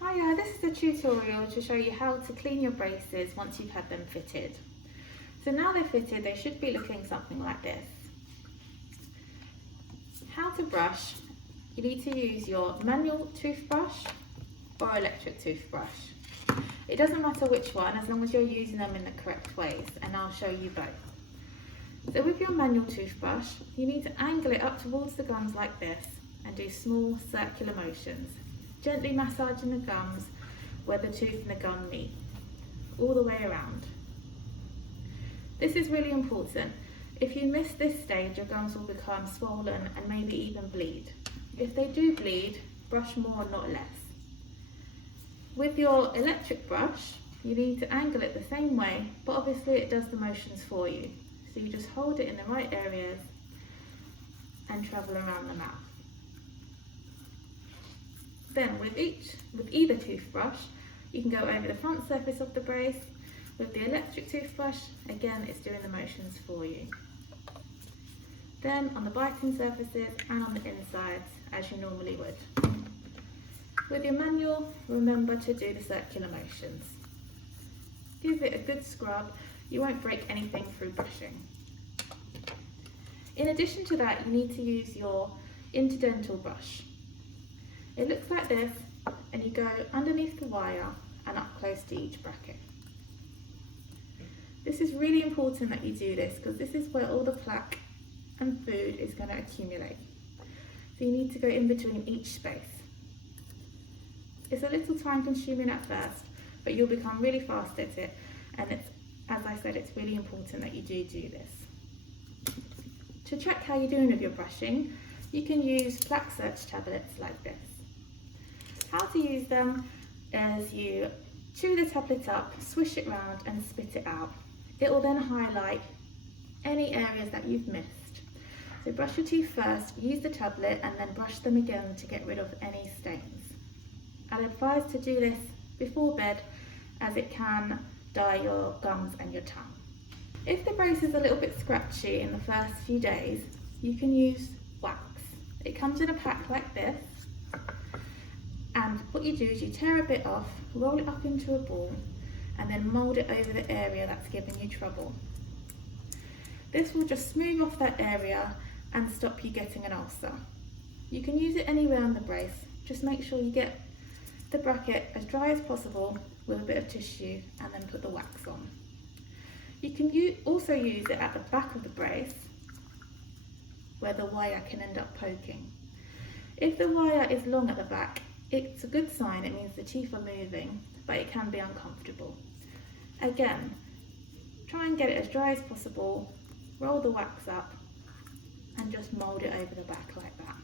Hiya, this is a tutorial to show you how to clean your braces once you've had them fitted. So now they're fitted, they should be looking something like this. How to brush: you need to use your manual toothbrush or electric toothbrush. It doesn't matter which one as long as you're using them in the correct ways, and I'll show you both. So with your manual toothbrush, you need to angle it up towards the gums like this and do small circular motions, gently massaging the gums where the tooth and the gum meet, all the way around. This is really important. If you miss this stage, your gums will become swollen and maybe even bleed. If they do bleed, brush more, not less. With your electric brush, you need to angle it the same way, but obviously it does the motions for you. So you just hold it in the right areas and travel around the mouth. Then with either toothbrush, you can go over the front surface of the brace. With the electric toothbrush, again, it's doing the motions for you. Then on the biting surfaces and on the insides, as you normally would. With your manual, remember to do the circular motions. Give it a good scrub. You won't break anything through brushing. In addition to that, you need to use your interdental brush. It looks like this, and you go underneath the wire and up close to each bracket. This is really important that you do this because this is where all the plaque and food is going to accumulate. So you need to go in between each space. It's a little time consuming at first, but you'll become really fast at it, and as I said, it's really important that you do this. To check how you're doing with your brushing, you can use plaque search tablets like this. How to use them is you chew the tablet up, swish it round and spit it out. It will then highlight any areas that you've missed. So brush your teeth first, use the tablet and then brush them again to get rid of any stains. I'd advise to do this before bed as it can dye your gums and your tongue. If the brace is a little bit scratchy in the first few days, you can use wax. It comes in a pack like this, and what you do is you tear a bit off, roll it up into a ball, and then mould it over the area that's giving you trouble. This will just smooth off that area and stop you getting an ulcer. You can use it anywhere on the brace, just make sure you get the bracket as dry as possible with a bit of tissue and then put the wax on. You can also use it at the back of the brace where the wire can end up poking. If the wire is long at the back, it's a good sign, it means the teeth are moving, but it can be uncomfortable. Again, try and get it as dry as possible, roll the wax up and just mould it over the back like that.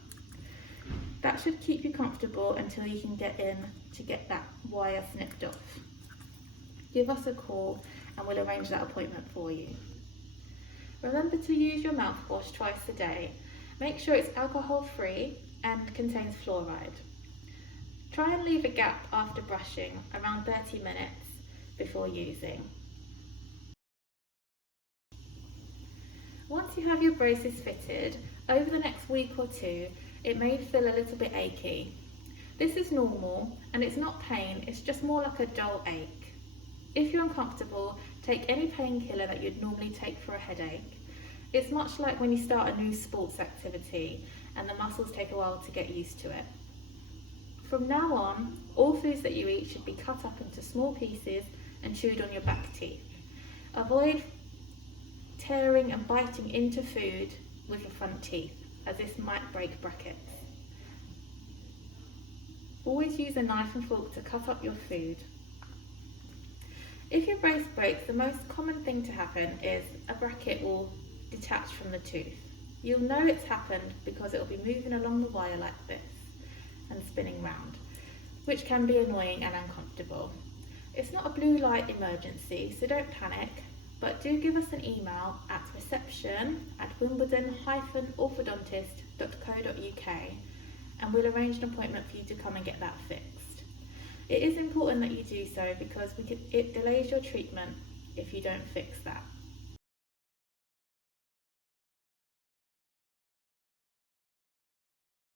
That should keep you comfortable until you can get in to get that wire snipped off. Give us a call and we'll arrange that appointment for you. Remember to use your mouthwash twice a day. Make sure it's alcohol free and contains fluoride. Try and leave a gap after brushing, around 30 minutes before using. Once you have your braces fitted, over the next week or two, it may feel a little bit achy. This is normal and it's not pain, it's just more like a dull ache. If you're uncomfortable, take any painkiller that you'd normally take for a headache. It's much like when you start a new sports activity and the muscles take a while to get used to it. From now on, all foods that you eat should be cut up into small pieces and chewed on your back teeth. Avoid tearing and biting into food with your front teeth, as this might break brackets. Always use a knife and fork to cut up your food. If your brace breaks, the most common thing to happen is a bracket will detach from the tooth. You'll know it's happened because it will be moving along the wire like this and spinning round, which can be annoying and uncomfortable. It's not a blue light emergency, so don't panic, but do give us an email at reception@wimbledon-orthodontist.co.uk and we'll arrange an appointment for you to come and get that fixed. It is important that you do so because it delays your treatment if you don't fix that.